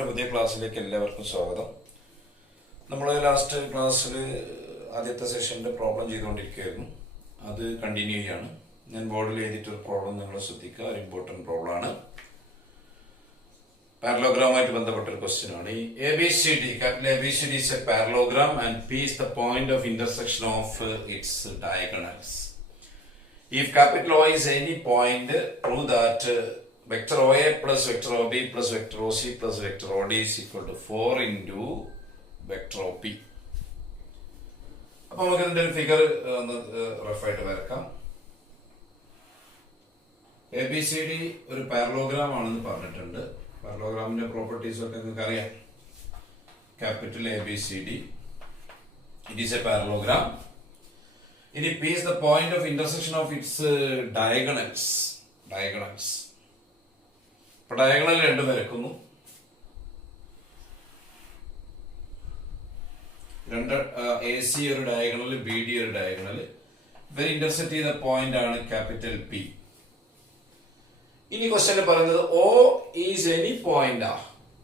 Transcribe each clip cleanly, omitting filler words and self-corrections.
ചാപ്റ്ററിന്റെ പുതിയ ക്ലാസ്സിലേക്ക് എല്ലാവർക്കും സ്വാഗതം. നമ്മൾ ലാസ്റ്റ് ക്ലാസ്സിൽ ആദ്യത്തെ സെഷനിൽ പ്രോബ്ലം ചെയ്തുകൊണ്ടിരിക്കുകയായിരുന്നു. അത് കണ്ടിന്യൂ ചെയ്യാണ്. ഞാൻ ബോർഡിൽ എഴുതിയിട്ടൊരു പ്രോബ്ലം നിങ്ങൾ ശ്രദ്ധിക്കുക. ഒരു ഇമ്പോർട്ടൻറ്റ് പ്രോബ്ലം ആണ്. പാരലോഗ്രാമായിട്ട് ബന്ധപ്പെട്ട ഒരു ക്വസ്റ്റ്യൻ ആണ്. ഈ ABCD, capital ABCD is a parallelogram and P is the point of intersection of its diagonals. If capital O is any point, prove that vector OA plus vector OB plus vector OC plus vector OD is equal to 4 into vector OP. അപ്പോൾ നമുക്ക് ഇതിന്റെ ഒരു figure ഒന്ന് റഫായിട്ട് വരക്കാം. ABCD ഒരു parallelogram ആണെന്ന് പറഞ്ഞിട്ടുണ്ട്. പാരലോഗ്രാമിന്റെ properties ഒക്കെ നിങ്ങൾക്ക് അറിയാം. Capital ABCD, it is A parallelogram. ഇനി P is the point of intersection of its diagonals. ഇപ്പൊ ഡയഗണൽ രണ്ടും വരക്കുന്നു. രണ്ട് AC ഒരു ഡയഗണൽ, BD ഒരു ഡയഗണൽ. ഇവർ ഇന്റർസെക്ട് ചെയ്ത പോയിന്റ് ആണ് ക്യാപിറ്റൽ P. ഇനി ക്വസ്റ്റ്യൻ പറയുന്നത് O ഈസ് എനി പോയിന്റ് ആ.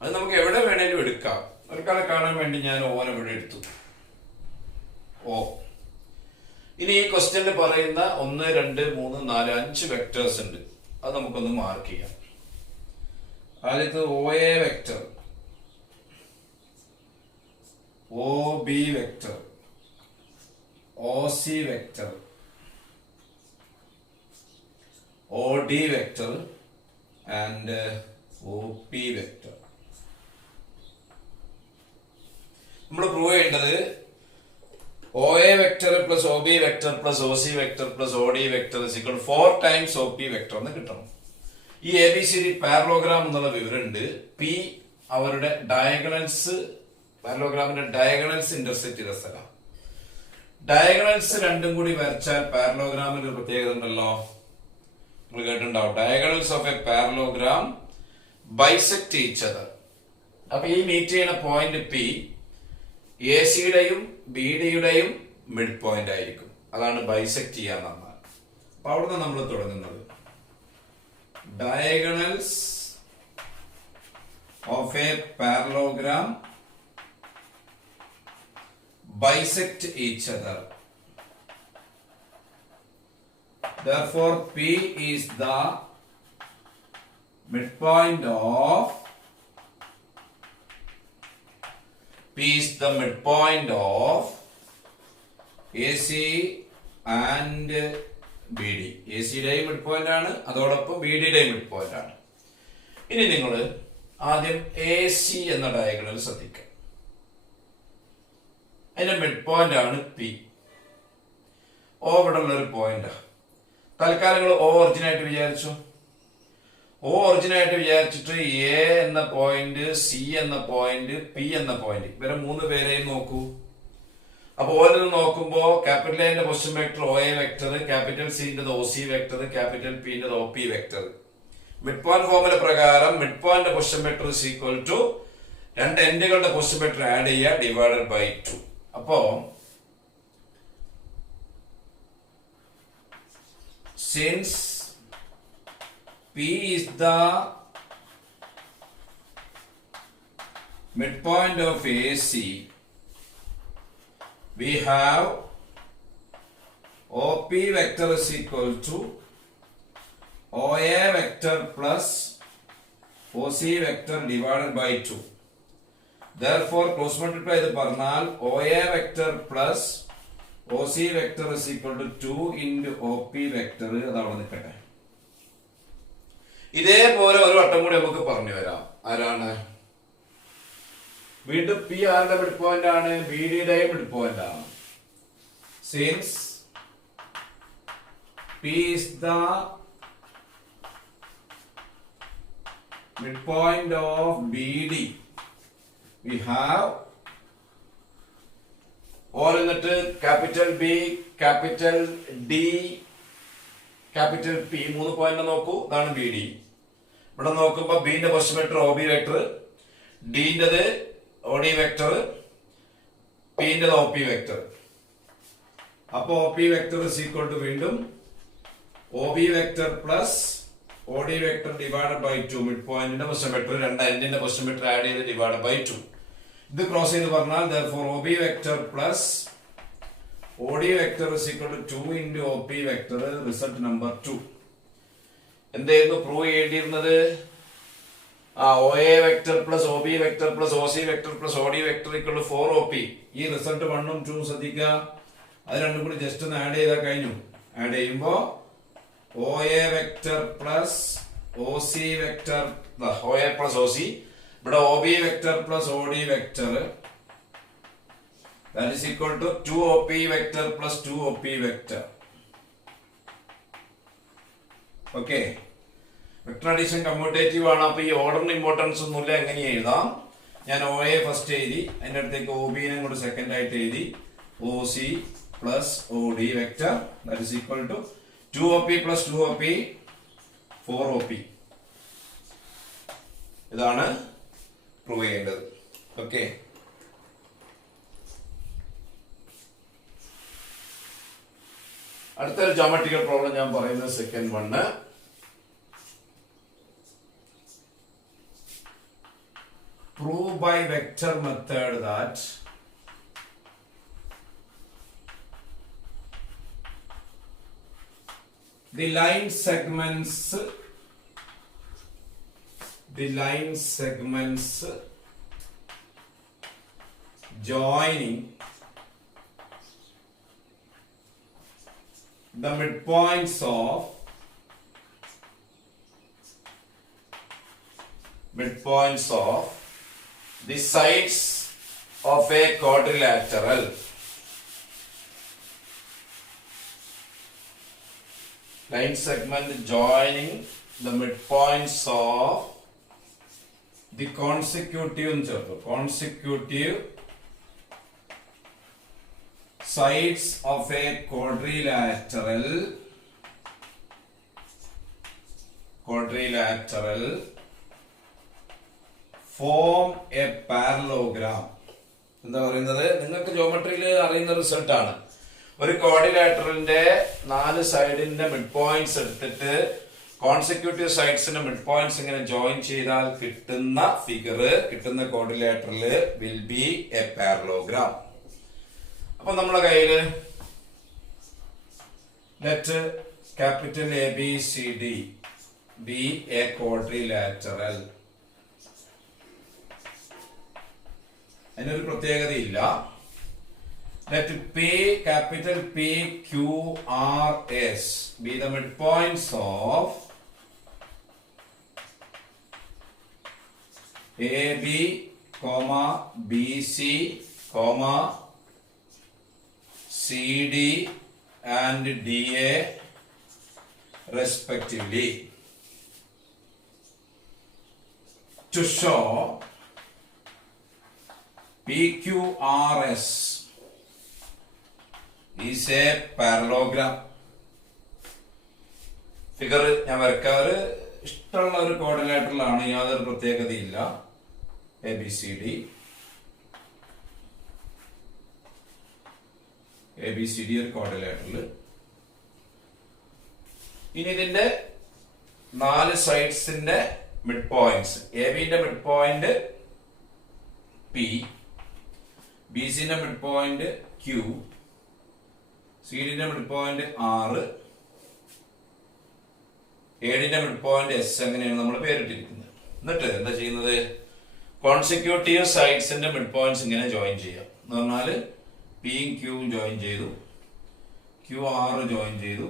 അത് നമുക്ക് എവിടെ വേണേലും എടുക്കാം. ഒരിക്കലും കാണാൻ വേണ്ടി ഞാൻ ഓനെ ഇവിടെ എടുത്തു. O. ഇനി ഈ ക്വസ്റ്റ്യനിൽ പറയുന്ന 1, 2, 3, 4, 5 വെക്ടേഴ്സ് ഉണ്ട്. അത് നമുക്കൊന്ന് മാർക്ക് ചെയ്യാം. ആദ്യത്തെ OA vector, OB vector, OC vector, OD vector and OP vector. നമ്മൾ പ്രൂവ് ചെയ്യേണ്ടത് OA vector plus OB vector plus OC vector plus OD vector is equal 4 times OP vector എന്ന് കിട്ടണം. ഈ ABCD പാരലോഗ്രാം എന്നുള്ള വിവരമുണ്ട്. P അവരുടെ diagonals, പാരലോഗ്രാമിന്റെ diagonals intersect ചെയ്ത സ്ഥലം. Diagonals രണ്ടും കൂടി വരച്ചാൽ പാരലോഗ്രാമിന്റെ ഒരു പ്രത്യേകത ഉണ്ടല്ലോ, നിങ്ങൾ കേട്ടിട്ടുണ്ടാവും. Diagonals of A parallelogram bisect each other. അപ്പൊ ഈ മീറ്റ് ചെയ്യുന്ന പോയിന്റ് P ACയുടെയും BDയുടെയും മിഡ് പോയിന്റ് ആയിരിക്കും. അതാണ് ബൈസെക്ട് ചെയ്യാന്ന് പറഞ്ഞാൽ. അപ്പൊ അവിടുന്ന് നമ്മൾ തുടങ്ങുന്നത് diagonals of a parallelogram bisect each other. Therefore, P is the midpoint of AC and BD. ACയുടെയും മിഡ് പോയിന്റ് ആണ്, അതോടൊപ്പം BDയുടെയും മിഡ് പോയിന്റ് ആണ്. ഇനി നിങ്ങൾ ആദ്യം AC എന്ന ഡയഗണൽ ശ്രദ്ധിക്കുക. അതിന്റെ മിഡ് പോയിന്റ് ആണ് P. O ഇവിടെ ഉള്ള ഒരു പോയിന്റ്. തൽക്കാലം നിങ്ങൾ O ഒറിജിൻ ആയിട്ട് വിചാരിച്ചു. O ഒറിജിൻ ആയിട്ട് വിചാരിച്ചിട്ട് A എന്ന പോയിന്റ്, C എന്ന പോയിന്റ്, P എന്ന പോയിന്റ്, ഇവരെ 3 പേരെയും നോക്കൂ. അപ്പൊ ഓരോന്ന് നോക്കുമ്പോ ക്യാപിറ്റൽ എന്റെ position vector OA vector, capital സിന്റെ OC വെക്ടർ, ക്യാപിറ്റൽ പിന്റെ OP vector. Mid point formula പ്രകാരം mid point position vector is equal to രണ്ട് എൻഡുകളുടെ പൊസിഷൻ വെക്ടർ ആഡ് ചെയ്യുക ഡിവൈഡഡ് ബൈ 2. അപ്പോ since P is the midpoint of AC, we have OP vector is equal to OA vector plus OC vector divided by 2. Therefore, cross multiply ഇത് പറഞ്ഞാൽ OA vector plus OC vector is equal to 2 into OP vector. അതവിടെ നിൽക്കട്ടെ. ഇതേപോലെ ഒരു വട്ടം കൂടി നമുക്ക് പറഞ്ഞു വരാം. ആരാണ്? വീണ്ടും P ആരുടെ മിഡ് പോയിന്റ് ആണ്? BDയുടെയും മിഡ് പോയിന്റ് ആണ്. Since P is the midpoint of BD, we have all എന്നിട്ട് capital B, capital D, capital P 3 point നോക്കൂ. ഇതാണ് BD. ഇവിടെ നോക്കുമ്പോ ബിന്റെ പൊസിഷൻ വെക്ടർ OB വെക്ടർ, ഡിന്റേത് OD വെക്ടർ, പിന്റേത് OP വെക്ടർ. അപ്പൊ OP vector is equal to വീണ്ടും OB vector plus OD vector divided by 2 midpoint ന്റെ പൊസിഷൻ വെക്ടർ 2 എൻഡിന്റെ പൊസിഷൻ വെക്ടർ ആഡ് ചെയ്ത് ഡിവൈഡ് ബൈ 2 ഇത് ക്രോസ് ചെയ്ത് പറഞ്ഞാൽ therefore OB vector plus OD vector is equal to 2 into OP vector result number 2 എന്തായിരുന്നു prove ചെയ്യേണ്ടിയിരുന്നത് OA vector plus OB vector plus OC vector plus OD vector equal to 4OP ഈ result 1 ഉം 2 ഉം ശ്രദ്ധിക്കുക അത് രണ്ടും കൂടി ജസ്റ്റ് ഒന്ന് add ചെയ്താൽ കഴിഞ്ഞു ആഡ് ചെയ്യുമ്പോൾ OA vector plus OC vector OA plus OC ഇവിടെ OB vector plus OD vector that is equal to 2OP vector plus 2OP vector. Okay. Vector addition commutative ആണ് അപ്പോൾ ഈ ഓർഡറിന് ഇമ്പോർട്ടൻസ് ഒന്നുമില്ല എങ്ങനെ എഴുതാം ഞാൻ OA ഫസ്റ്റ് എഴുതി അതിന്റെ അടുത്തേക്ക് OB നെ കൂടി സെക്കൻഡ് ആയിട്ട് എഴുതി OC plus OD vector that is equal to 2OP plus 2OP 4OP ഇതാണ് പ്രൂവ് ചെയ്യേണ്ടത് ഓക്കെ അടുത്തൊരു ജോമെട്രിക്കൽ പ്രോബ്ലം ഞാൻ പറയുന്നത് second one prove by vector method that the line segments joining the midpoints of the sides of a quadrilateral line segment joining the midpoints of the consecutive sides of a quadrilateral form a parallelogram എന്താ പറയുന്നത് നിങ്ങൾക്ക് ജോമെട്രിയിൽ അറിയുന്ന result ആണ് ഒരു ക്വാഡ്രിലാറ്ററലിന്റെ 4 സൈഡിന്റെ mid points എടുത്തിട്ട് consecutive സൈഡ്സിന്റെ mid points ഇങ്ങനെ join ചെയ്താൽ കിട്ടുന്ന ഫിഗർ കിട്ടുന്ന quadrilateral will be A parallelogram അപ്പൊ നമ്മുടെ കയ്യില് let capital ABCD be a quadrilateral അതിനൊരു പ്രത്യേകതയില്ല let capital PQRS be the midpoints of AB, BC, CD and DA respectively to show PQRS is a parallelogram. Figure ഞാൻ വരയ്ക്കാറ് ഇഷ്ടമുള്ള ഒരു കോർഡിനേറ്ററിലാണ് യാതൊരു പ്രത്യേകതയില്ല ABCD ഒരു കോർഡിനേറ്ററിൽ ഇനി ഇതിന്റെ 4 സൈഡ്സിന്റെ മിഡ് പോയിന്റ്സ് എബിന്റെ മിഡ് പോയിന്റ് P BCന്റെ മിഡ് പോയിന്റ് Q സിഡിന്റെ മിഡ് പോയിന്റ് R എഡിന്റെ മിഡ് പോയിന്റ് S അങ്ങനെയാണ് നമ്മൾ പേരിട്ടിരിക്കുന്നത് എന്നിട്ട് എന്താ ചെയ്യുന്നത് കോൺസിക്യൂട്ടീവ് സൈഡ്സിന്റെ മിഡ് പോയിന്റ്സ് ഇങ്ങനെ ജോയിൻ ചെയ്യാം എന്ന് പറഞ്ഞാൽ Pയും Qയും ജോയിൻ ചെയ്തു QR ജോയിൻ ചെയ്തു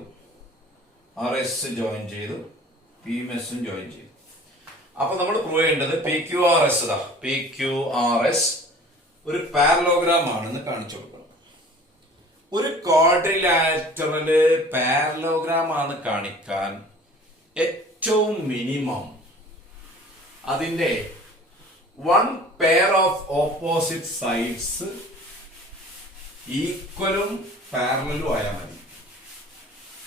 RS ജോയിൻ ചെയ്തു Pയും Sഉം ജോയിൻ ചെയ്തു അപ്പൊ നമ്മൾ പ്രൂവ് ചെയ്യേണ്ടത് PQRS ഒരു പാരലോഗ്രാം ആണെന്ന് കാണിച്ചു കൊടുക്കണം ഒരു ക്വാഡ്രിലാറ്ററല് പാരലോഗ്രാം ആണ് കാണിക്കാൻ ഏറ്റവും മിനിമം അതിന്റെ 1 pair ഓഫ് ഓപ്പോസിറ്റ് സൈഡ്സ് ഈക്വലും പാരലലും ആയാൽ മതി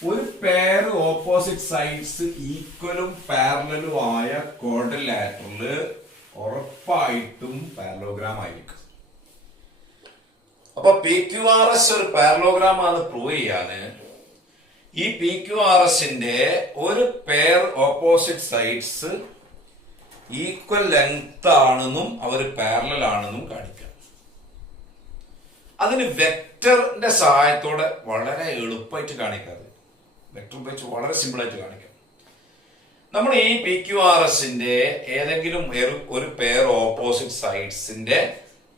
ഒരു പെയർ ഓപ്പോസിറ്റ് സൈഡ്സ് ഈക്വലും പാരലലും ആയ ക്വാഡ്രിലാറ്ററല് ഉറപ്പായിട്ടും പാരലോഗ്രാം ആയിരിക്കും അപ്പൊ PQRS ഒരു പാരലോഗ്രാം ആണ് പ്രൂവ് ചെയ്യാന് ഈ പി ക്യു ആർ എസിന്റെ ഒരു pair opposite sides equal length ആണെന്നും അവർ പാരലൽ ആണെന്നും കാണിക്കാം. അതിന് വെക്ടറിന്റെ സഹായത്തോടെ വളരെ എളുപ്പമായിട്ട് കാണിക്കാതെ, വെക്ടർ ഉപയോഗിച്ച് വളരെ സിമ്പിൾ ആയിട്ട് കാണിക്കാം. നമ്മൾ ഈ പി ക്യു ആർ എസിന്റെ ഏതെങ്കിലും ഒരു പെയർ ഓപ്പോസിറ്റ് സൈഡ്സിന്റെ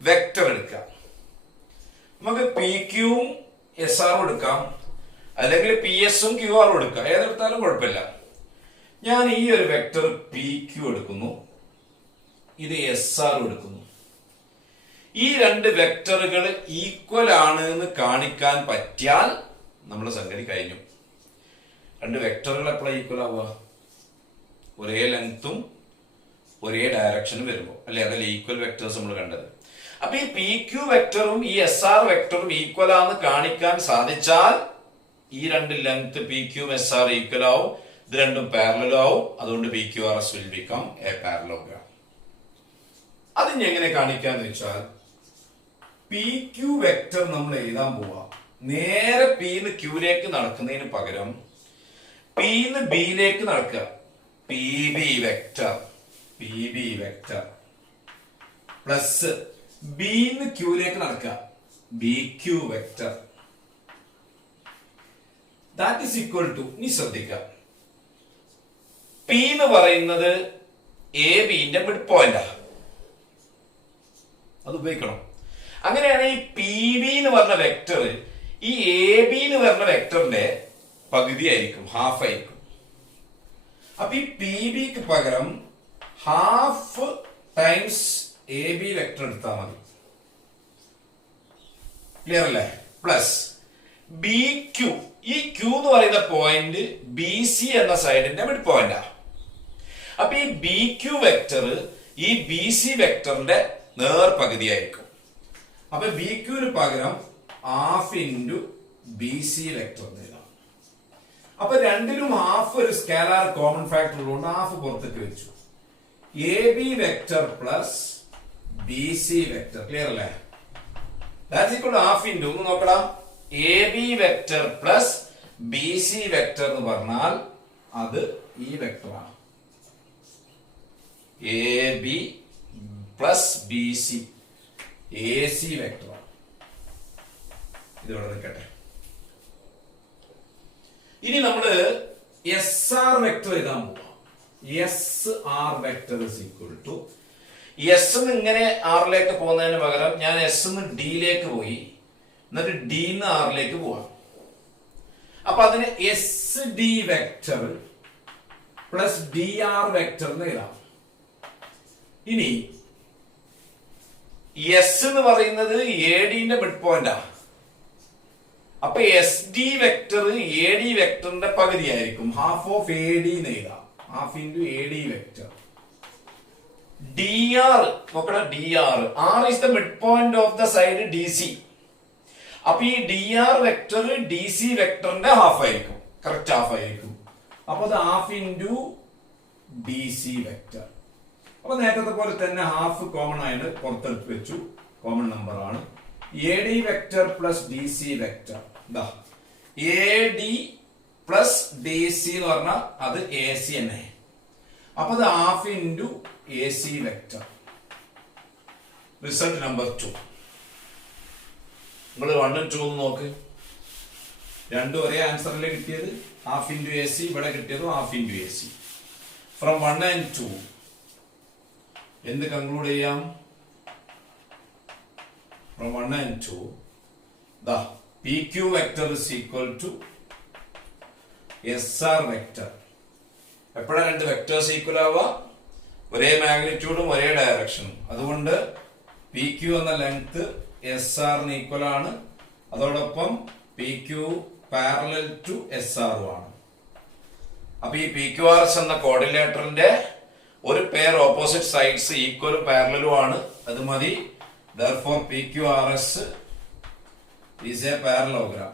വെക്ടർ എടുക്കാം. നമുക്ക് പി ക്യൂവും എസ് ആറും എടുക്കാം, അല്ലെങ്കിൽ പി എസും ക്യു ആറും എടുക്കാം. ഏതെടുത്താലും കുഴപ്പമില്ല. ഞാൻ ഈ ഒരു വെക്ടർ പി ക്യു എടുക്കുന്നു, ഇത് എസ് ആറും എടുക്കുന്നു. ഈ രണ്ട് വെക്ടറുകൾ ഈക്വൽ ആണ് എന്ന് കാണിക്കാൻ പറ്റിയാൽ നമ്മുടെ സംഗതി കഴിഞ്ഞു. രണ്ട് വെക്ടറുകൾ എപ്പോഴാണ് ഈക്വൽ ആവുക? ഒരേ ലെങ്ത്തും ഒരേ ഡയറക്ഷനും വരുമ്പോൾ അല്ലെ? അതല്ലേ ഈക്വൽ വെക്ടേഴ്സ് നമ്മൾ കണ്ടത്. അപ്പൊ ഈ പി ക്യു വെക്ടറും ഈ എസ് ആർ വെക്ടറും ഈക്വൽ ആണെന്ന് കാണിക്കാൻ സാധിച്ചാൽ ഈ രണ്ട് length P Q S R equal ആവും, ഇത് രണ്ടും പാരലൽ ആവും. അതുകൊണ്ട് P Q R S will become a parallelogram. അത് എങ്ങനെ കാണിക്കാന്ന് വെച്ചാൽ, പി ക്യു വെക്ടർ നമ്മൾ എഴുതാൻ പോവാ. നേരെ പിന്ന് ക്യൂലേക്ക് നടക്കുന്നതിന് പകരം പിന്ന് ബിയിലേക്ക് നടക്കുക. പി ബി വെക്ടർ പ്ലസ് ബിന്ന് ക്യൂലേക്ക് നടക്കുക. B Q vector that is equal to, ഇനി ശ്രദ്ധിക്കുക, പി എന്ന് പറയുന്നത് എ ബിന്റെ മിഡ് പോയിന്റാ. അത് ഉപയോഗിക്കണം. അങ്ങനെയാണ് ഈ പി ബി എന്ന് പറഞ്ഞ വെക്ടർ ഈ എ ബി എന്ന് പറഞ്ഞ വെക്ടറിന്റെ പകുതി ആയിരിക്കും, ഹാഫ് ആയിരിക്കും. അപ്പൊ ഈ പി ബിക്ക് പകരം half times A B vector എടുത്താൽ മതി. ക്ലിയർ അല്ലേ? പ്ലസ് ബി ക്യു, ഈ ക്യൂ എന്ന് പറയുന്ന പോയിന്റ് ബി സി എന്ന സൈഡിന്റെ മിഡ് പോയിന്റാ. അപ്പൊ ഈ ബി ക്യു വെക്ടർ ഈ ബി സി വെക്ടറിന്റെ നേർ പകുതി ആയിരിക്കും. അപ്പൊ ബി ക്യൂന് പകരം half into B C vector എഴുതാം. അപ്പൊ രണ്ടിലും ഹാഫ് ഒരു സ്കാലാർ കോമൺ ഫാക്ടർ ഉള്ളതുകൊണ്ട് ഹാഫ് പുറത്തേക്ക് വെച്ചു. A B vector plus B C vector. Clear അല്ലേ? That's equal to half into, ഒന്ന് നോക്കണം, A B vector plus B C vector എന്ന് പറഞ്ഞാൽ അത് ഈ വെക്ടറാണ്. A B plus B C A C വെക്ടറാണ്. ഇതിവിടെ നിൽക്കട്ടെ. ഇനി നമ്മള് എസ് ആർ വെക്ടർ എഴുതാൻ പോവാം. S R vector is equal to, S ഇങ്ങനെ ആറിലേക്ക് പോകുന്നതിന് പകരം ഞാൻ എസ് ഡിയിലേക്ക് പോയി, എന്നിട്ട് ഡി ആറിലേക്ക് പോവാം. അപ്പൊ അതിന് S D vector plus D R vector എന്ന് എഴുതാം. ഇനി എസ് എന്ന് പറയുന്നത് എ ഡിന്റെ മിഡ് പോയിന്റാ. അപ്പൊ S D vector A D വെക്ടറിന്റെ പകുതി ആയിരിക്കും, ഹാഫ് ഓഫ് എ ഡി എന്ന് എഴുതാം. Half into A D vector. D R നോക്കണം, D R, R is the mid point of the side D C. അപ്പൊ ഈ D R vector D C വെക്ടറിന്റെ half ആയിരിക്കും, കറക്റ്റ് ഹാഫ് ആയിരിക്കും. അപ്പൊ അത് half into D C vector. അപ്പൊ നേരത്തെ പോലെ തന്നെ ഹാഫ് കോമൺ ആയിട്ട് പുറത്തെടുത്ത് വെച്ചു, കോമൺ നമ്പർ ആണ്. A D vector plus D C vector, A D plus D C എന്ന് പറഞ്ഞാൽ അത് എ സി തന്നെ. അപ്പൊ അത് half into A C vector. Result number 2. നിങ്ങൾ 1 ഉം 2 നോക്ക്, രണ്ടും ഒരേ ആൻസറിലെ കിട്ടിയത്. ഹാഫ് ഇൻറ്റു എ സി, ഇവിടെ കിട്ടിയത് half into A C. From 1 and 2 എന്ത് കൺക്ലൂഡ് ചെയ്യാം? From 1 and 2, the PQ vector is equal to SR vector. എപ്പോഴാണ് രണ്ട് വെക്ടേഴ്സ് ഈക്വൽ ആവുക? ഒരേ മാഗ്നിറ്റ്യൂഡും ഒരേ ഡയറക്ഷനും. അതുകൊണ്ട് പി ക്യു എന്ന ലെങ്ത് എസ് ആറിന് ഈക്വൽ ആണ്. അതോടൊപ്പം P Q parallel to S ആറും ആണ്. അപ്പൊ ഈ പി ക്യു ആർ എസ് എന്ന കോർഡിനേറ്ററിന്റെ ഒരു പെയർ ഓപ്പോസിറ്റ് സൈഡ്സ് ഈക്വലും പാരലലും ആണ്. അത് മതി. Therefore, PQRS is a parallelogram.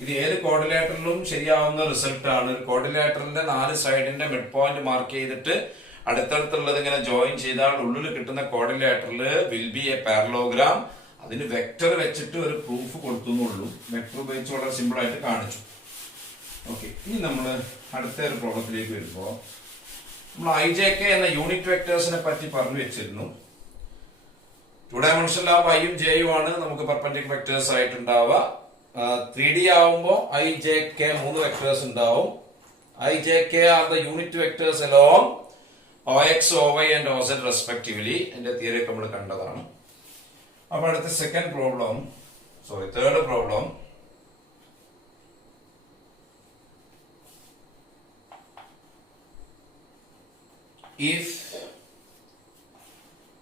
ഇത് ഏത് കോർഡിനേറ്ററിലും ശരിയാവുന്ന റിസൾട്ട് ആണ്. കോർഡിനേറ്ററിന്റെ 4 സൈഡിന്റെ മിഡ് പോയിന്റ് മാർക്ക് ചെയ്തിട്ട് അടുത്തടുത്തുള്ളത് ഇങ്ങനെ ജോയിൻ ചെയ്താൽ ഉള്ളിൽ കിട്ടുന്ന കോർഡിനേറ്ററിൽ വിൽ ബി എ പാരലോഗ്രാം. അതിന് വെക്ടർ വെച്ചിട്ട് ഒരു പ്രൂഫ് കൊടുത്തുന്നുള്ളൂ. വെക്ടർ ഉപയോഗിച്ച് വളരെ സിമ്പിൾ ആയിട്ട് കാണിച്ചു. ഓക്കെ, ഇനി നമ്മൾ അടുത്ത ഒരു പ്രോബ്ലത്തിലേക്ക് വരുമ്പോൾ നമ്മൾ IJK എന്ന യൂണിറ്റ് വെക്ടേഴ്സിനെ പറ്റി പറഞ്ഞു വെച്ചിരുന്നു. 2 ഡയമെൻഷനിലാവുമ്പോൾ ഐയും ജെയും ആണ് നമുക്ക് പെർപെൻഡിക്കുലർ വെക്ടേഴ്സ് ആയിട്ട് ഉണ്ടാവുക. 3D ആവുമ്പോൾ IJK 3 വെക്ടേഴ്സ് ഉണ്ടാവും. IJK are the unit vectors along OX, OY and OZ respectively. എന്റെ തിയറി ഒക്കെ നമ്മൾ കണ്ടതാണ്. അപ്പോൾ അടുത്ത third problem if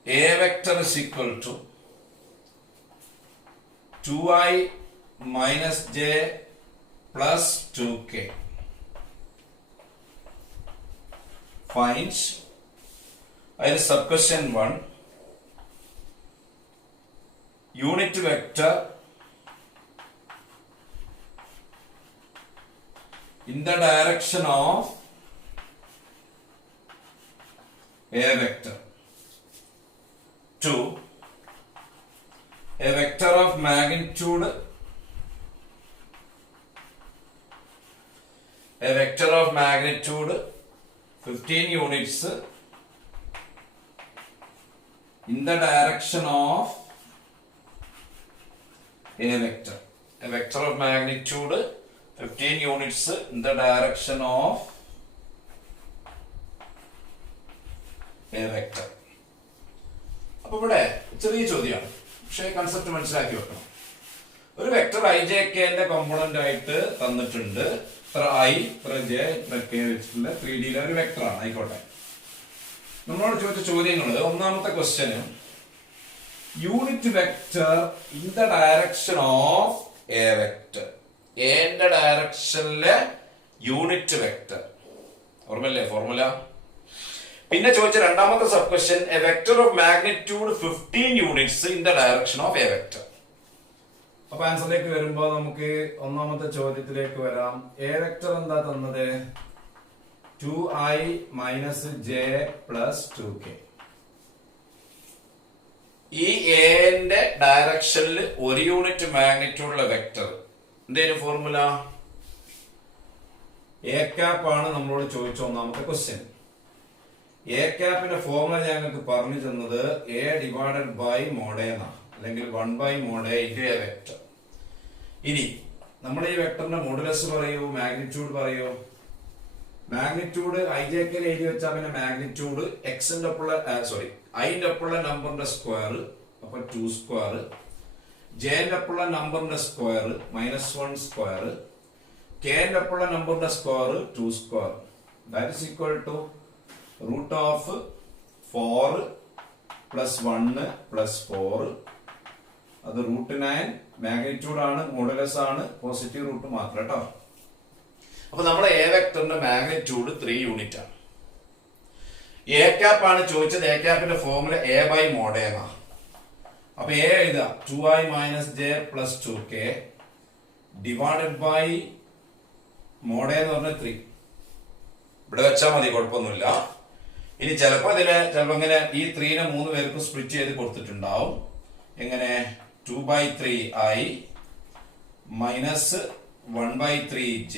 A vector is equal to 2I minus J plus 2K, find അതിന് sub question 1 unit vector in the direction of A vector. 2 a vector of magnitude 15 units in the direction of a vector. A vector of magnitude 15 units in the direction of a vector. അപ്പോൾ ഇവിടെ ചെറിയ ചോദ്യമാണ്, പക്ഷേ concept മനസ്സിലാക്കി വെക്കണം. ഒരു vector IJK ന്റെ component ആയിട്ട് തന്നിട്ടുണ്ട്. ഇത്ര I, ഇത്ര J, ഇത്ര K വെച്ചിട്ടുള്ള 3D ഒരു വെക്ടർ ആണ്. ആയിക്കോട്ടെ, നമ്മളോട് ചോദിച്ച ചോദ്യങ്ങൾ, ഒന്നാമത്തെ question unit vector in the direction of A vector. എന്റെ ഡയറക്ഷനിലെ യൂണിറ്റ് വെക്ടർ, ഓർമ്മല്ലേ ഫോർമുല? പിന്നെ ചോദിച്ച രണ്ടാമത്തെ sub question A vector of magnitude 15 units in the direction of A vector. അപ്പൊ ആൻസറിലേക്ക് വരുമ്പോ നമുക്ക് ഒന്നാമത്തെ ചോദ്യത്തിലേക്ക് വരാം. എ വെക്ടർ എന്താ തന്നത്? 2I minus J plus 2K. ഈ എന്റെ ഡയറക്ഷനിൽ ഒരു യൂണിറ്റ് മാഗ്നിറ്റ്യൂഡുള്ള വെക്ടർ എന്തേലും ഫോർമുല? എ ക്യാപ്പ് ആണ് നമ്മളോട് ചോദിച്ച ഒന്നാമത്തെ ക്വസ്റ്റ്യൻ. എ ക്യാപ്പിന്റെ ഫോർമുല ഞങ്ങൾക്ക് പറഞ്ഞു തന്നത് എ ഡിവൈഡഡ് ബൈ മോഡ് എന്നാണ്, അല്ലെങ്കിൽ 1/mod ഇൻറ്റു എ വെക്ടർ. ഇനി നമ്മൾ ഈ വെക്ടറിന്റെ മോഡുലസ് പറയൂ, മാഗ്നിറ്റ്യൂഡ് പറയൂ. മാഗ്നിറ്റ്യൂഡ് IJK എഴുതി വെച്ചാൽ പിന്നെ മാഗ്നിറ്റ്യൂഡ് എക്സിന്റെ ഒപ്പുള്ള ഐന്റെ ഒപ്പുള്ള നമ്പറിന്റെ സ്ക്വയർ, അപ്പൊ 2 സ്ക്വയർ, ജെന്റെ ഒപ്പുള്ള നമ്പറിന്റെ സ്ക്വയർ -1 സ്ക്വയർ, കെന്റെ ഒപ്പുള്ള നമ്പറിന്റെ square 2 square. That is equal to root of 4 plus 1 plus 4. അത് റൂട്ട് 9. മാഗ്നിറ്റ്യൂഡ് ആണ്, മോഡുലസ് ആണ്, പോസിറ്റീവ് റൂട്ട് മാത്രം കേട്ടോ. അപ്പൊ നമ്മുടെ എ വെക്ടറിന്റെ മാഗ്നിറ്റ്യൂഡ് 3 യൂണിറ്റ് ആണ്. എ ക്യാപ്പ് ആണ് ചോദിച്ചത്. എ ക്യാപ്പിന്റെ ഫോർമുല A/mod എന്നാ. അപ്പൊ എ എഴുതാം 2I minus J plus 2K divided by mod എന്ന് പറഞ്ഞ 3. ഇവിടെ വെച്ചാൽ മതി, കുഴപ്പമൊന്നുമില്ല. ഇനി ചിലപ്പോ ഇങ്ങനെ ഈ 3നെ 3 പേർക്ക് സ്പ്ലിറ്റ് ചെയ്ത് കൊടുത്തിട്ടുണ്ടാവും. എങ്ങനെ? 2/3I minus 1/3J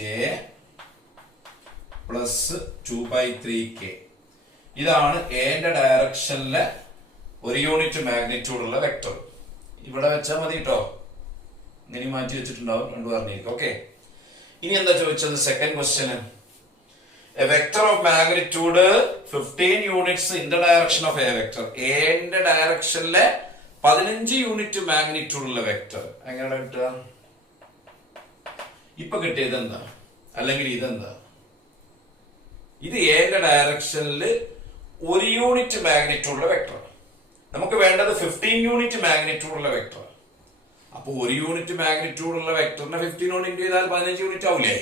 plus 2/3K. ഇതാണ് എന്റെ ഡയറക്ഷനിലെ ഒരു യൂണിറ്റ് മാഗ്നിറ്റ്യൂഡ് ഉള്ള വെക്ടർ. ഇവിടെ വെച്ചാൽ മതി കേട്ടോ, ഇങ്ങനെ മാറ്റി വെച്ചിട്ടുണ്ടാവും, രണ്ടു പറഞ്ഞേക്കും. ഓക്കെ, ഇനി എന്താ ചോദിച്ചത്? Second question A vector of magnitude 15 units in the direction of A vector. എന്റെ ഡയറക്ഷനിലെ 15 യൂണിറ്റ് മാഗ്നിറ്റ്യൂഡ് ഉള്ള വെക്ടർ എങ്ങനെ കിട്ടുക? ഇപ്പൊ കിട്ടിയത് എന്താ, അല്ലെങ്കിൽ ഇതെന്താ? ഇത് എന്റെ ഡയറക്ഷനിൽ ഒരു യൂണിറ്റ് മാഗ്നിറ്റ്യൂഡ് ഉള്ള വെക്ടർ. നമുക്ക് വേണ്ടത് 15 യൂണിറ്റ് മാഗ്നിറ്റ്യൂഡ് ഉള്ള വെക്ടർ. അപ്പൊ ഒരു യൂണിറ്റ് മാഗ്നിറ്റ്യൂഡ് ഉള്ള വെക്ടറിനെ 15 കൊണ്ട് ഇൻറ്റു ചെയ്താൽ 15 യൂണിറ്റ് ആവില്ലേ?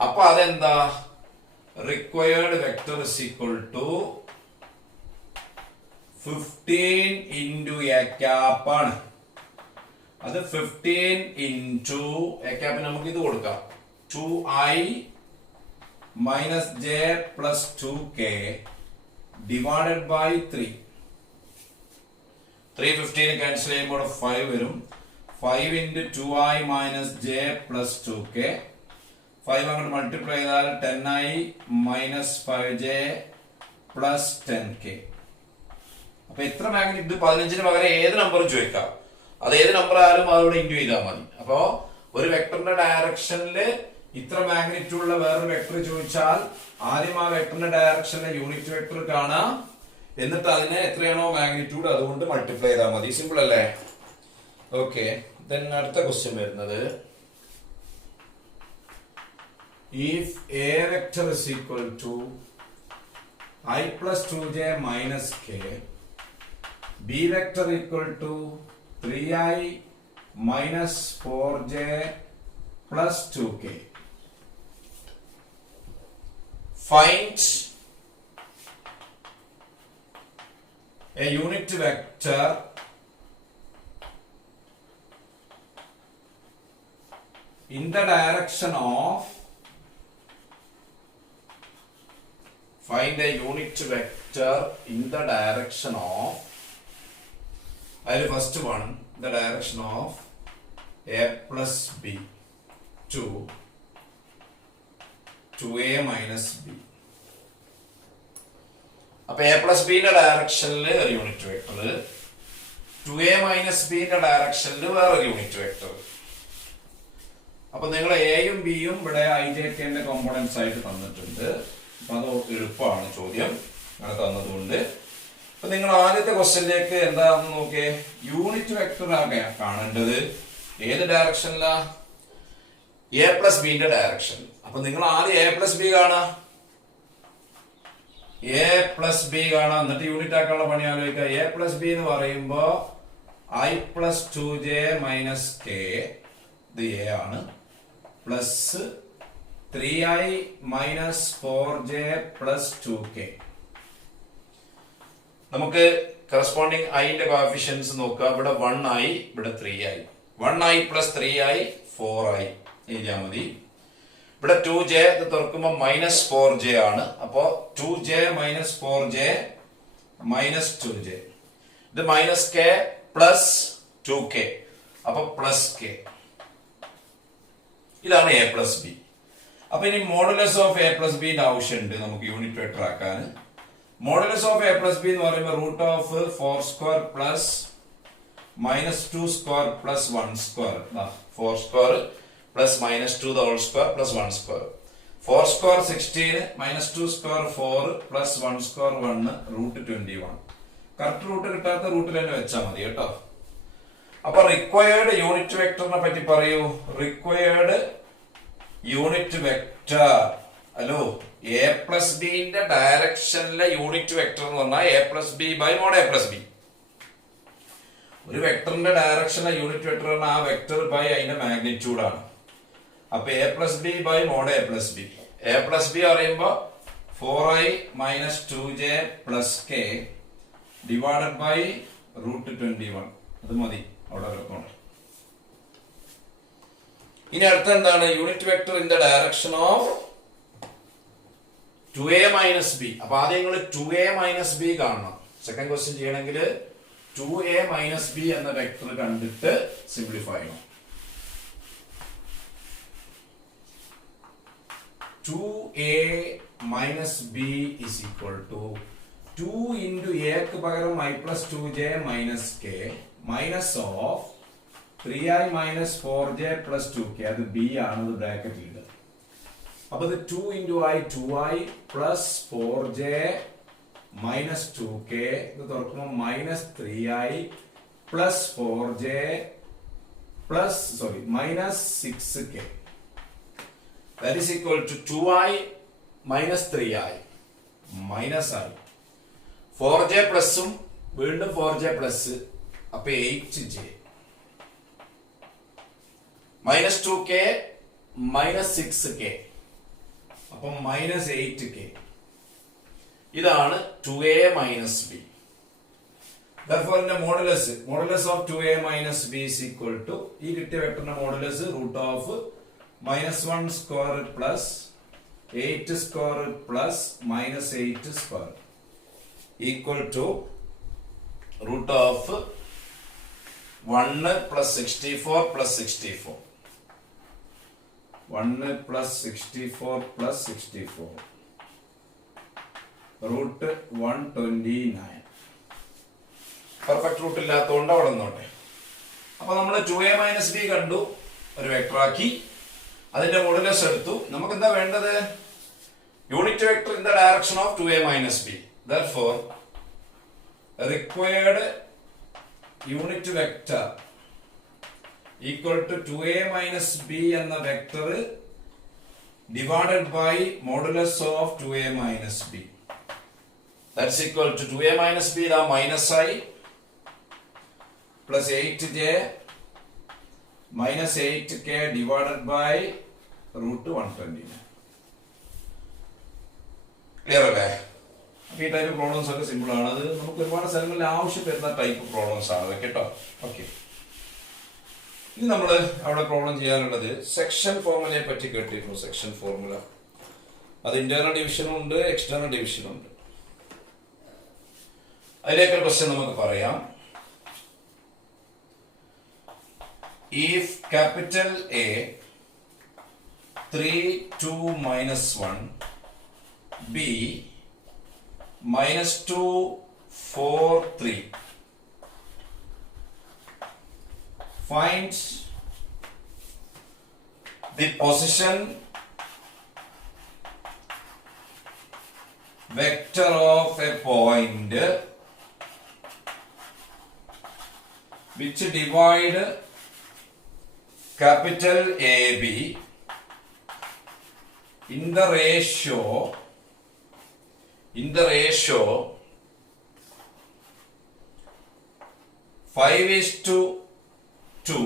അപ്പൊ അതെന്താ? Required vector is equal to 15 into A cap ആണ്. അത് 15 ഇൻറ്റു എ ക്യാപ്പിന് നമുക്ക് ഇത് കൊടുക്കാം, 2I minus J plus 2K divided by 3. 315 cancel ചെയ്യുമ്പോൾ 5 വരും. 5 into 2i minus j plus 2k. 5 അങ്ങോട്ട് മൾട്ടിപ്ലൈ ചെയ്താൽ 10i minus 5j plus 10k. അപ്പൊ എത്ര മാഗ്നിറ്റ്യൂഡ് 15ന് പകരം ഏത് നമ്പറും ചോദിക്കാം. അത് ഏത് നമ്പർ ആയാലും അതോടെ ഇൻറ്റു ചെയ്താൽ മതി. അപ്പോ ഒരു വെക്ടറിന്റെ ഡയറക്ഷനിൽ ഇത്ര മാഗ്നിറ്റ്യൂഡ് ഉള്ള വേറൊരു വെക്ടർ ചോദിച്ചാൽ ആദ്യം ആ വെക്ടറിന്റെ ഡയറക്ഷനിലെ യൂണിറ്റ് വെക്ടർ കാണാം, എന്നിട്ട് അതിനെ എത്രയാണോ മാഗ്നിറ്റ്യൂഡ് അതുകൊണ്ട് മൾട്ടിപ്ലൈ ചെയ്താൽ മതി. സിമ്പിൾ അല്ലേ? ഓക്കെ. ദെൻ അടുത്ത ക്വസ്റ്റ്യൻ വരുന്നത് if a vector is equal to I plus 2j minus k, b vector equal to 3i minus 4j plus 2k. Find a unit vector in the direction of, find a unit vector in the direction of, first one, the direction of a plus b to 2a minus b. അപ്പൊ a plus b ന്റെ ഡയറക്ഷനിൽ ഒരു unit vector, 2a minus b ന്റെ ഡയറക്ഷനിൽ വേറൊരു unit vector. അപ്പൊ നിങ്ങൾ എയും ബിയും ഇവിടെ ഐജെന്റെ കോമ്പോണൻസ് ആയിട്ട് തന്നിട്ടുണ്ട്. അപ്പൊ അത് എളുപ്പമാണ് ചോദ്യം അങ്ങനെ തന്നതുകൊണ്ട്. അപ്പൊ നിങ്ങൾ ആദ്യത്തെ ക്വസ്റ്റ്യനിലേക്ക് എന്താണെന്ന് നോക്കിയേ. യൂണിറ്റ് വെക്ടർ ആകെ കാണേണ്ടത് ഏത് ഡയറക്ഷനിലാ? എ പ്ലസ് ബിന്റെ ഡയറക്ഷൻ. അപ്പൊ നിങ്ങൾ ആദ്യം എ പ്ലസ് ബി കാണാ, എ പ്ലസ് ബി കാണാം, എന്നിട്ട് യൂണിറ്റ് ആക്കാനുള്ള പണി ആലോചിക്കുക. എ പ്ലസ് ബി എന്ന് പറയുമ്പോ I plus 2j minus K, ഇത് എ ആണ്, plus 3i minus 4j plus 2k. നമുക്ക് കറസ്പോണ്ടിങ് ഐന്റെ കോഎഫിഷ്യൻസ് നോക്കുക. ഇവിടെ 1i, ഇവിടെ 3i. 1i plus 3i 4i എഴുതിയാൽ മതി. ഇവിടെ 2j ഇത് തുറക്കുമ്പോൾ മൈനസ് 4j ആണ്. അപ്പോ 2j minus 4j minus 2j. ഇത് മൈനസ് k പ്ലസ് 2k, അപ്പൊ പ്ലസ് k. ഇതാണ് എ പ്ലസ് ബി. അപ്പൊ ഇനി മോഡുലസ് ഓഫ് എ പ്ലസ് ബിന്റെ ആവശ്യമുണ്ട് നമുക്ക് യൂണിറ്റ് വെക്ടർ ആക്കാൻ. Modulus of A plus B എന്ന് പറയുമ്പോൾ root of 4 square plus minus 2 square plus 1 square, 4 square plus minus 2 the whole square plus 1 square. 4 square 16 minus 2 square 4 plus 1 square 1 root 21. Correct route കിട്ടാത്ത റൂട്ടിൽ തന്നെ വെച്ചാൽ മതി കേട്ടോ. അപ്പൊ റിക്വയർഡ് യൂണിറ്റ് വെക്ടറിനെ പറ്റി പറയൂ. Required unit vector, hello, A plus ബിന്റെ ഡയറക്ഷനിലെ യൂണിറ്റ് വെക്ടർ എന്ന് പറഞ്ഞാൽ A plus B by mod A plus B. ഒരു വെക്ടറിന്റെ ഡയറക്ഷനിലെ യൂണിറ്റ് വെക്ടർ പറഞ്ഞാൽ ആ വെക്ടർ ബൈ അതിന്റെ മാഗ്നിറ്റ്യൂഡ് ആണ്. അപ്പൊ A plus B by mod A plus B. A plus B പറയുമ്പോ 4i minus 2j plus K divided by root 21. അത് മതി, അവിടെ കിടക്കണം. ഇനി അടുത്ത എന്താണ്? Unit vector in the direction of 2a minus B. അപ്പൊ ആദ്യം നിങ്ങൾ 2a മൈനസ് ബി കാണണം. സെക്കൻഡ് ക്വസ്റ്റ്യൻ ചെയ്യണമെങ്കിൽ 2a മൈനസ് ബി എന്ന വെക്ടർ കണ്ടിട്ട് സിംപ്ലിഫൈ ചെയ്യണം. 2a minus b is equal to 2 into a ക്ക് പകരം I plus 2j minus k minus of 3i minus 4j plus 2k. അത് b ആണ്, അത് ബ്രാക്കറ്റിൽ ഇടുക. അപ്പൊ ഇത് 2 into I 2i plus 4j minus 2k, ഇത് തുറക്കുമ്പോൾ minus 3i plus 4j plus minus 6k. That is equal to 2i minus 3i minus i. 4j പ്ലസും വീണ്ടും 4j പ്ലസ്, അപ്പൊ 8j minus 2k minus 6k, അപ്പൊ minus 8k. ഇതാണ് 2a minus b. Therefore in the modulus of 2a minus b is equal to, ഈ കിട്ടിയ വെക്ടറിന്റെ modulus root of minus 1 square plus 8 square plus minus 8 square equal to root of 1 plus 64 plus 64. 1 plus 64 plus 64. Root 129. Perfect root ഇല്ലാത്തതുകൊണ്ട് അവിടെ നിന്നോട്ടെ. അപ്പൊ നമ്മൾ 2a minus B കണ്ടു, ഒരു വെക്ടർ ആക്കി, അതിന്റെ മോഡുലസ് എടുത്തു. നമുക്ക് എന്താ വേണ്ടത്? Unit vector in the direction of 2a minus B. Therefore, required unit vector equal to 2a minus b എന്ന vector divided by modulus of 2a minus b. That's equal to 2a minus b is minus I plus 8j minus 8k divided by root 129. Clear അല്ലേ? ഈ type problems ഒക്കെ simple ആണ്. അത് നമുക്ക് ഒരുപാട് സ്ഥലങ്ങളിൽ ആവശ്യപ്പെടുന്ന ടൈപ്പ് പ്രോബ്ലംസ് ആണ് കേട്ടോ. ഓക്കെ, ഇനി നമ്മൾ അവിടെ പ്രോബ്ലം ചെയ്യാനുള്ളത് സെക്ഷൻ ഫോർമുലയെ പറ്റി കേട്ടിരുന്നു. സെക്ഷൻ ഫോർമുല അത് ഇന്റേണൽ ഡിവിഷനും ഉണ്ട്, എക്സ്റ്റേണൽ ഡിവിഷനും ഉണ്ട്. അതിലേക്കൊരു ക്വസ്റ്റ്യൻ നമുക്ക് പറയാം. If capital A 3 2 minus 1 B minus 2 4 3 finds the position vector of a point which divide capital AB in the ratio 5:2.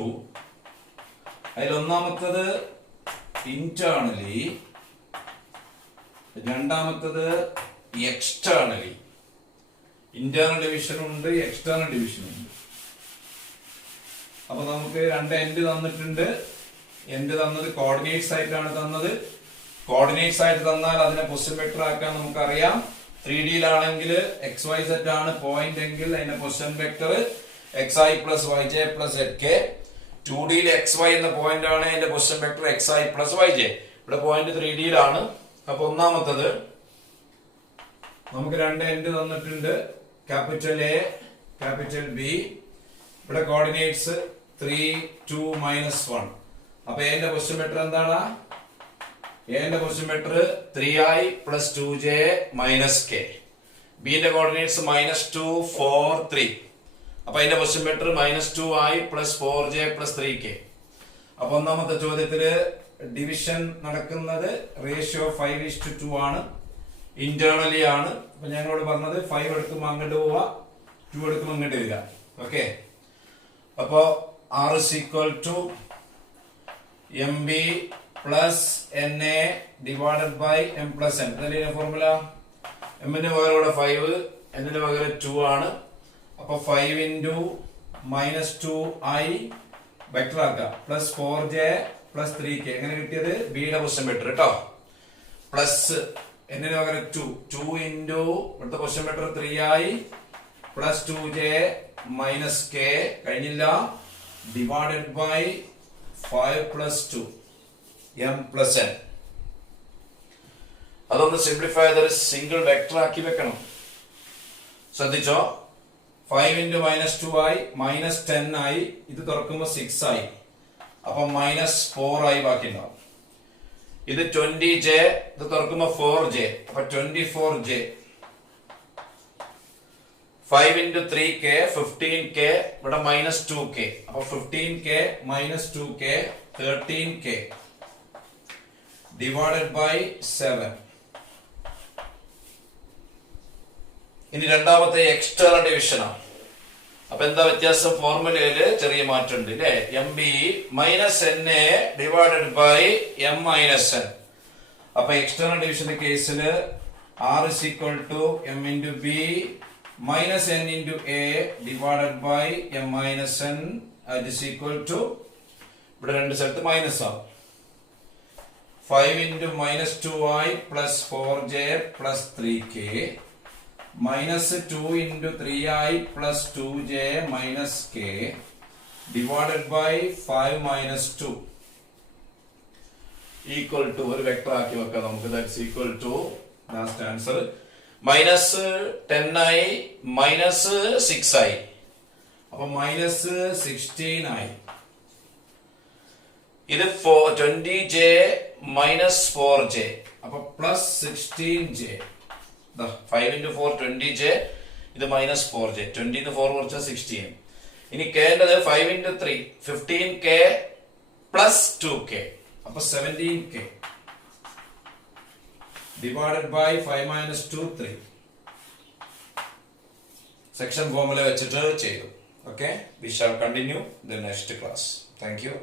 അതിൽ ഒന്നാമത്തത് ഇന്റേണലി, രണ്ടാമത്തത് എക്സ്റ്റേണലി. ഇന്റേണൽ ഡിവിഷൻ ഉണ്ട്, എക്സ്റ്റേണൽ ഡിവിഷൻ ഉണ്ട്. അപ്പൊ നമുക്ക് രണ്ട് എൻഡ് തന്നിട്ടുണ്ട്. എൻഡ് തന്നത് കോർഡിനേറ്റ്സ് ആയിട്ടാണ് തന്നത്. കോർഡിനേറ്റ്സ് ആയിട്ട് തന്നാൽ അതിനെ പൊസിഷൻ വെക്ടർ ആക്കാൻ നമുക്കറിയാം. 3D-യിലാണെങ്കിൽ XYZ ആണ് പോയിന്റ് എങ്കിൽ അതിന്റെ position vector xi plus yj plus zk. 2D-യിൽ xy എന്ന പോയിന്റ് ആണ് അതിന്റെ position vector xi plus yj. ഇവിടെ പോയിന്റ് 3D-യിലാണ്. അപ്പൊ ഒന്നാമത്തത് നമുക്ക് രണ്ട് എൻഡ് തന്നിട്ടുണ്ട്, ക്യാപിറ്റൽ എ ക്യാപിറ്റൽ ബി. ഇവിടെ കോർഡിനേറ്റ്സ് 3 2 minus 1. അപ്പൊ എന്റെ പൊസിഷൻ വെക്ടർ എന്താണ്? എന്റെ position vector 3i plus 2j minus k. ബിന്റെ കോർഡിനേറ്റ്സ് -2 4 3. അപ്പൊ അതിന്റെ position vector -2i plus 4j plus 3k. അപ്പൊ ഒന്നാമത്തെ ചോദ്യത്തില് ഡിവിഷൻ നടക്കുന്നത് റേഷ്യോ 5:2 ആണ്, ഇന്റേണലി ആണ്. അപ്പൊ ഞങ്ങളോട് പറഞ്ഞത് 5 എടുക്കുമ്പോൾ അങ്ങോട്ട് പോവാ, 2 എടുക്കുമ്പോൾ അങ്ങോട്ട് വരിക. ഓക്കെ, അപ്പോ R is equal to MB plus NA divided by M plus N. ഇതല്ലേ ഫോർമുല? M ന്റെ പകരം ഇവിടെ 5, N ന്റെ പകരം 2 ആണ്. അപ്പൊ 5 into -2i വെക്ടർ ആക്കുക പ്ലസ് 4j പ്ലസ് 3k. എങ്ങനെ കിട്ടിയത്? ബിയുടെ പൊസിഷൻ വെക്ടർ കേട്ടോ. പ്ലസ് N ന്റെ പകരം 2 into ഇവിടുത്തെ position vector 3i plus 2j minus k. കഴിഞ്ഞില്ല. Divided by 5 plus 2 M plus N. അതൊന്ന് സിംപ്ലിഫൈ ചെയ്തൊരു സിംഗിൾ വെക്ടർ ആക്കി വെക്കണം. ശ്രദ്ധിച്ചോ, 5 into -2i -10i. ഇത് തുറക്കുമ്പോ 6i. അപ്പൊ -4i ബാക്കി ഉണ്ടാവും. ഇത് 20j, ഇത് തുറക്കുമ്പോ 4j. അപ്പൊ 24j. 5 into 3k 15k. ഇവിടെ -2k. അപ്പൊ 15k -2k 13k divided by 7. ഇനി രണ്ടാമത്തെ എക്സ്റ്റേണൽ ഡിവിഷൻ ആണ്. അപ്പൊ എന്താ വ്യത്യാസം? ഫോർമുലയില് ചെറിയ മാറ്റം ഉണ്ട് അല്ലെ? MB -NA divided by M minus N. അപ്പൊ എക്സ്റ്റേണൽ ഡിവിഷന്റെ കേസില് R is equal to M into B minus N into A divided by M minus N. That is equal to, ഇവിടെ രണ്ട് സ്ഥലത്ത് മൈനസ് ആവും. 5 into -2i plus 4j plus 3k minus 2 into 3i plus 2j minus k divided by 5 minus 2 equal to ഒരു vector ആക്കി വെക്കാം നമുക്ക്. that's equal to last answer minus 10 ആയി minus 6 ആയി, അപ്പൊ മൈനസ് 16 ആയി. ഇത് 20j മൈനസ് 4j, അപ്പൊ പ്ലസ് 16j. 5 into 4 20j, ഇത് മൈനസ് 4j. 20 ന്ന് 4 കുറച്ചാൽ 16. ഇനി k ൻ്റെത് 5 into 3 15k plus 2k, അപ്പൊ 17k divided by 5 minus 2 3. Section formula വെച്ചിട്ട് ചെയ്തു. Okay, we shall continue the next class. Thank you.